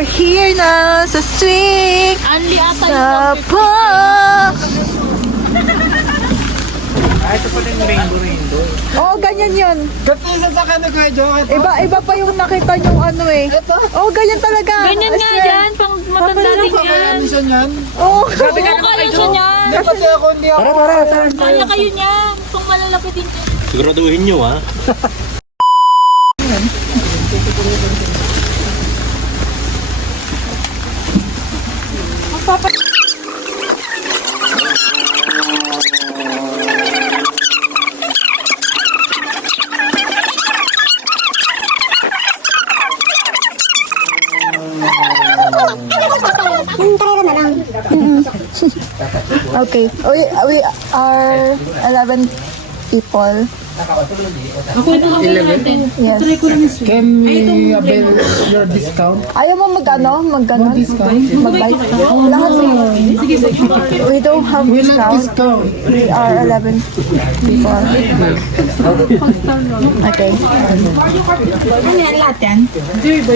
are here na sa swing. Anli ata Sa yung po. Ito pa rin rainbow. Oo, ganyan yun. Kasi sa kanan ko yung Iba pa yung nakita yung ano eh. Oo, ganyan talaga. Ganyan nga yan, pang matanda din yan. Minsan yan. Oo. Oo, kaya siya niyan. Kasi ako hindi ako. Saan? Kaya kayo niyan, pang malalapit din yan. Siguraduhin nyo ha. Okay. We are 11 people. 11. Yes. Can we avail your discount? Ayaw mo mag-ganon? Discount? Mag-buy? Lahat mo. We don't have We like discount. discount. We are 11 people. Okay.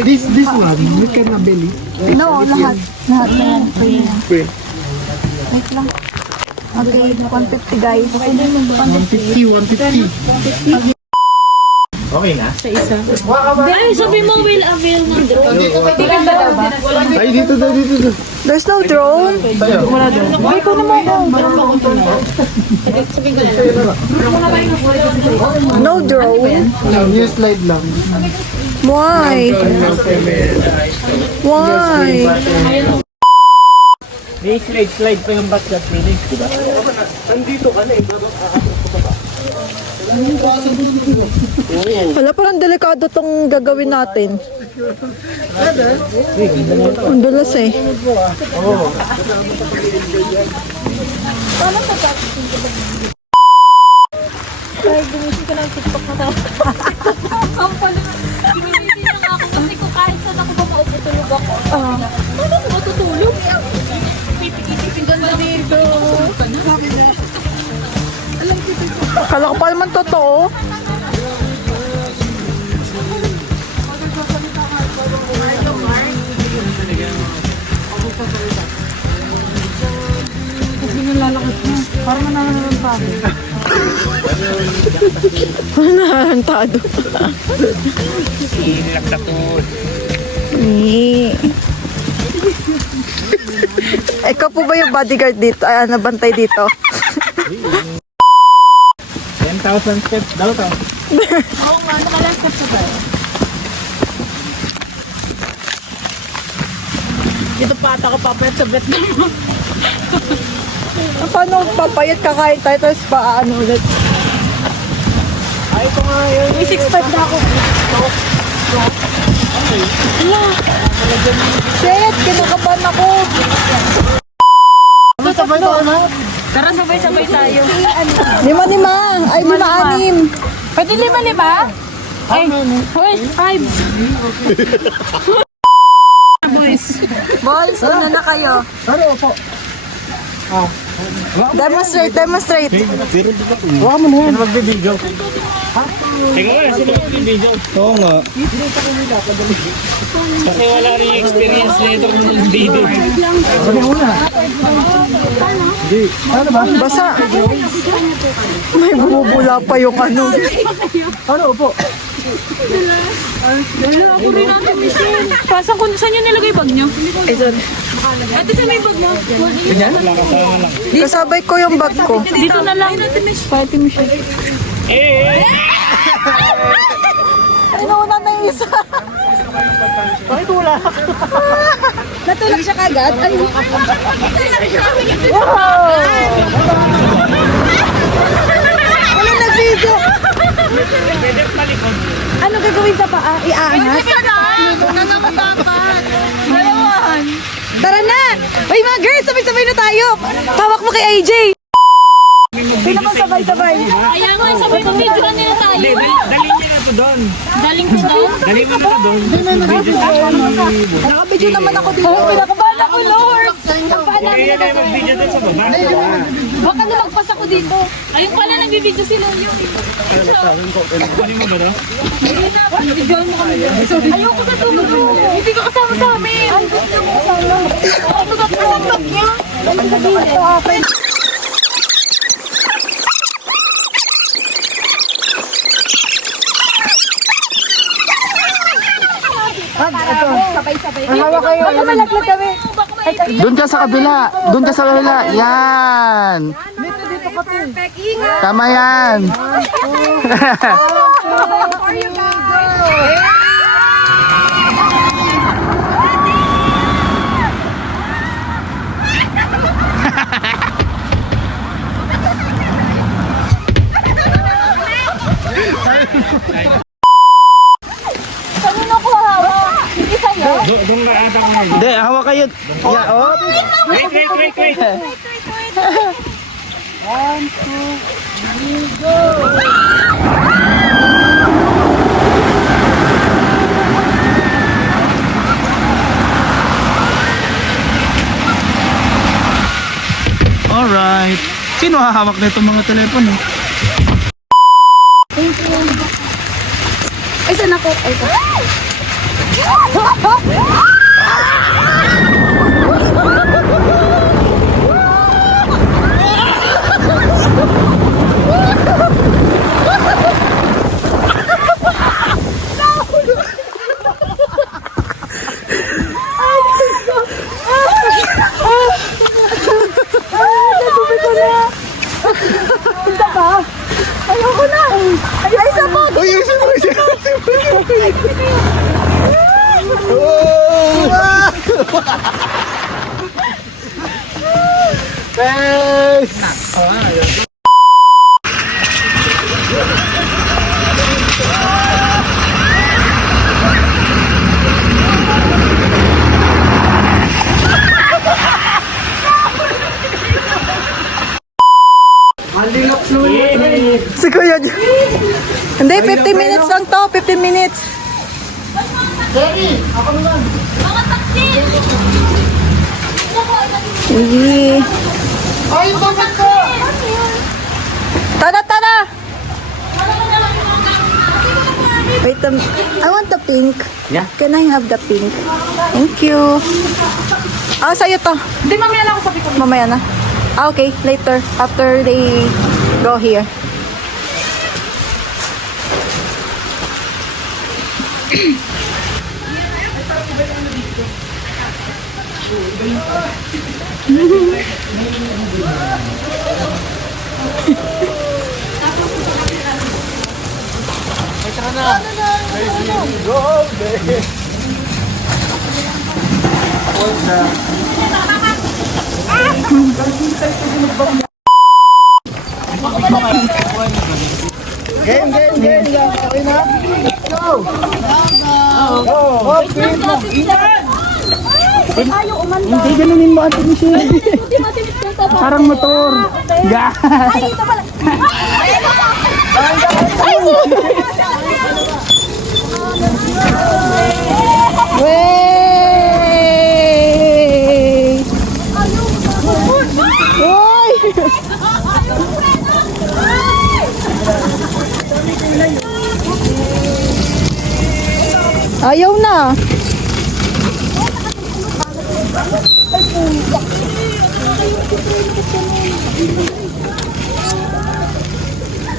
This one, we can avail it. No, lahat. Lahat na yan. Free na yan. Free. Wait lang. Okay, 150 guys. 150, 150. Okay na? Ay, sabi mo will avail ng drone. Ay, dito. There's no drone. Wait, ko naman no drone. New slide lang. Why? Why? May slide pa yung back shot feeling. Wala, parang delikado tong gagawin natin. Ang dulas eh. Ang pala, ginigil na nga ako kasi kung kahit saan ako ba mauputulog ako. Paano ako matutulog? Pipikipin ganda dito. Akala ko pa naman totoo. Naharantado. Ikaw po ba yung bodyguard dito? Ay, nabantay dito? 10,000 steps daw to. Oo nga, nakalasap sa ba? Dito pa ata ako papayat sa bet naman. Paano papayat ka kahit tayo tapos paano ulit? Ay, ito nga yun. May 6'5 na ako. Shit! Kinakabahan ako! Sabay tayo na. Tara, sabay-sabay tayo. 5 ay 5-6. Pwede 5? Ay, hoy, 5. Boys, una na kayo. Ano po? Demonstrate. Huwag mo na yan. Magbibideo. Teka wala, sino magbibideo? Oo nga. Kasi wala rin yung experience na ito ng video. Sabi mo na. Hindi. Ano ba? Basta. May bumubula pa yung ano. Ano po? Ako rin natin, Michelle. Saan yung nilagay bag niyo? Ate, saan may bag mo? Wala kasama lang. Kasabay ko yung bag ko. Dito na lang. Pati Michelle. Inuuna na yung isa. Bakit wala? Natulog siya kagad. Ay. Wala nag-video. Ano gagawin sa paa? Iaangat? Tara na! Uy mga girls, sabay-sabay na tayo! Tawak mo kay AJ! Hindi naman sabay-sabay. Kaya nga, sabay ng video nila tayo. Dalhin niyo na to doon. Daling ko daw. Dalhin mo na to doon. Nakabidyo naman ako dito. Pinakabahan ako, Lord. Kaya na mag-video doon sa baba. Baka lumagpas ako dito. Ayun pala, nagbibideo si Lolo. Kunin mo ba ito? Bigyan mo kami. Ayoko sa tulog mo. Hindi ka kasama sa amin. Ay, hindi ka kasama. Ano ka kasama niya? Ano ka sabihin? Sabay-sabay. Hawa kayo. Baka malaglag kami. Doon ka sa kabila. Doon ka sa kabila. Yan. Perfect. Ingat. Tama yan. For you guys. Kanino ko hawak? Hindi sa'yo? Doon ka ata ko ngayon. Hindi, hawa kayo. Yeah, oh. Wait. Alright. Sino hahawak na itong mga telepono? Ay, saan ako? Ay, ito. Ayoko na! Ay, isa pa! Uy, Thanks! Si Kuya. Hindi, 15 minutes lang to. 15 minutes. Mga taksi! Sige. Ay, bakit ko? Tara! Wait, I want the pink. Yeah? Can I have the pink? Thank you. Ah, sa'yo to. Hindi, mamaya lang ako sabi ko. Mamaya na. Ah, okay. Later. After they go here. Game. Okay na? Let's go! Go! Hindi ganunin mo Ate Michelle. Parang motor. Yeah. Ay, ito pala. Ay, Wey! Uy! Ayaw na.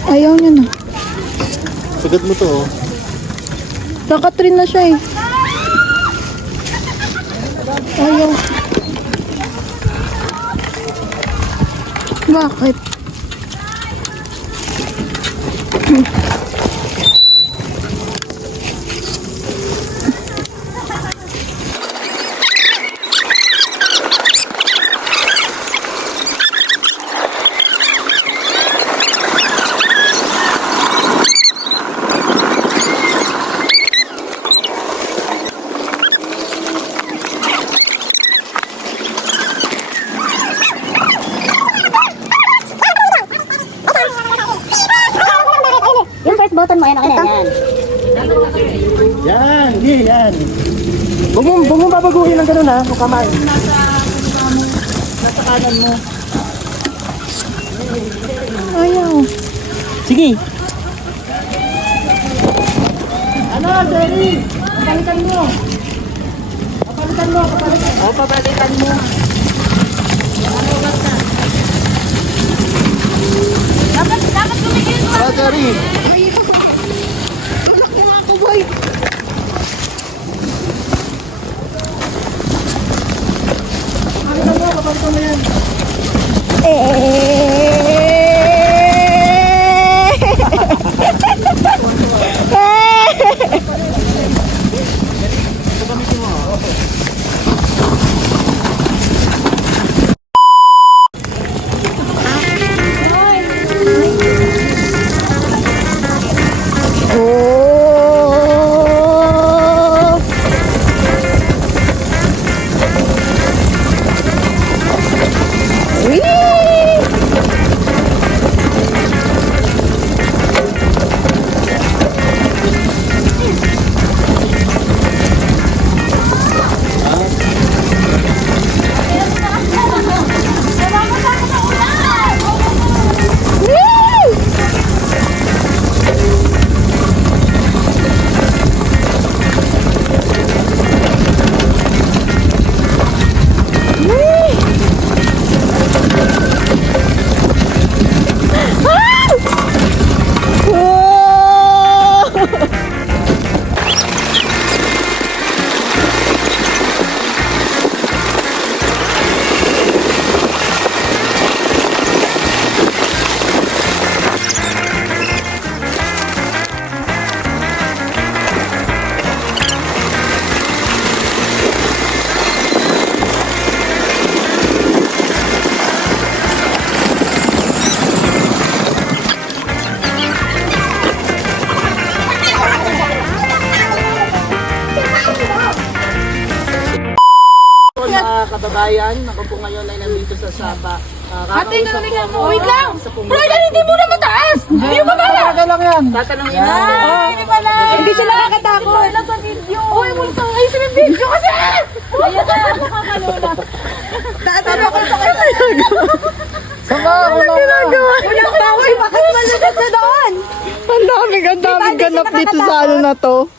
Ayaw niya na. Sagat mo to oh. Nakatrin na siya eh. Ayaw. Bakit? yung first button mo, yan, okay na yan. Yan. Huwag mo babaguhin ng gano'n ha. Huwag kamay. daanan mo. Ayaw. Sige. Ano, Jerry? Papalitan mo. Papalitan mo, papalitan. O, papalitan mo. Dapat tumigil mo. O, Jerry. Laki nga ako, boy. Papalitan mo, papalitan mo yan. Oh. Whee! Woo! Whee! Whoa! Mga kababayan, ako po ngayon ay nandito sa Sapa. Ate, galingan mo. Wait lang. Bro, Bro, hindi mo na mataas. Hindi mo ba? Tagal lang yan. Tatanungin natin. Hindi pala. Hindi siya nakakatakot. Wala sa video. Uy, multo. Ay, sa video kasi. Ayan na, nakakalula. Tatanong ako sa kayo. Saka, ulang Ginagawa niya. Uy, bakit malagat na doon? Ang daming ganap dito sa ano na to.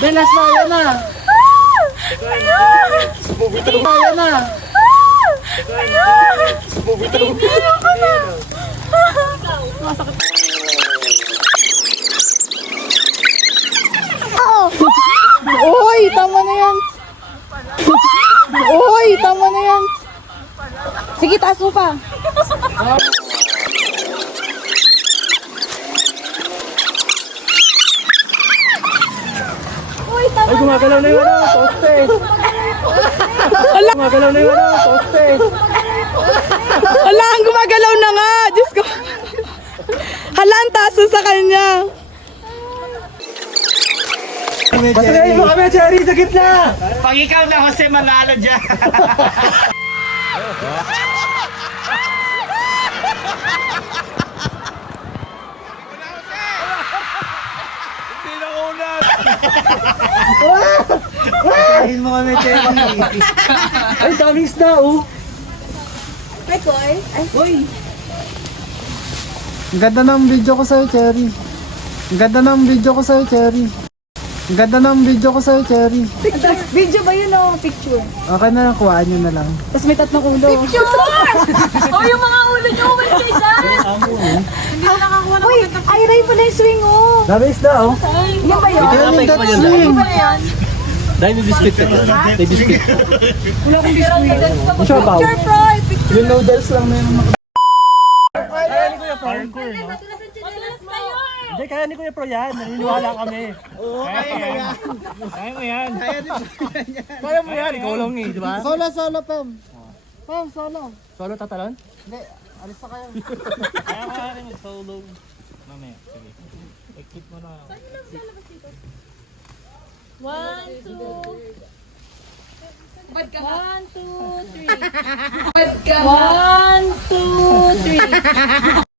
Belas na, yan na. Yan na. Uy, tama na yan. Uy, tama na yan. Sige, taas mo pa. Ay, gumagalaw na yung ano, poste. Gumagalaw na yung ano, poste. Hala, ang gumagalaw na nga. Diyos ko. Hala, ang taas na sa kanya. Pasagayin mo kami, Jerry, sa gitna. Pag ikaw na Jose manalo dyan. Pasagayin mo kami, Jerry. Ay, daming isda, oh. Uy. Ang ganda ng video ko sa'yo, Cherry. Ang ganda ng video ko sa'yo, Cherry. Ang ganda ng video ko sa'yo, Cherry. Video ba yun o picture? Okay na lang, kuhaan nyo na lang. Tapos may tatlong ulo. Oh, yung mga ulo niyo, umalis kayo dyan. Hindi na nakakuha ng Uy, ay ray pala yung swing oh. Dami isda, oh. Yan ba yun? Yan yung that swing. Dahil may biscuit ka doon. May biscuit. Wala akong biskuit. Ang sabaw. Yung noodles lang na yung Parkour, no? Madulas kayo. Hindi, kaya ni Kuya Pro yan. Naniniwala kami. Oo, Kaya yan. Kaya mo yan. Kaya mo yan, ikaw lang eh, di ba? Solo, Pam. Pam, solo. Solo tatalon? Hindi, alis na kayo. Kaya ka rin mag-solo. Mamaya, sige. I-keep mo na. Saan yung lalabas dito? 1, 2. 1, 2, 3. 1, 2, 3.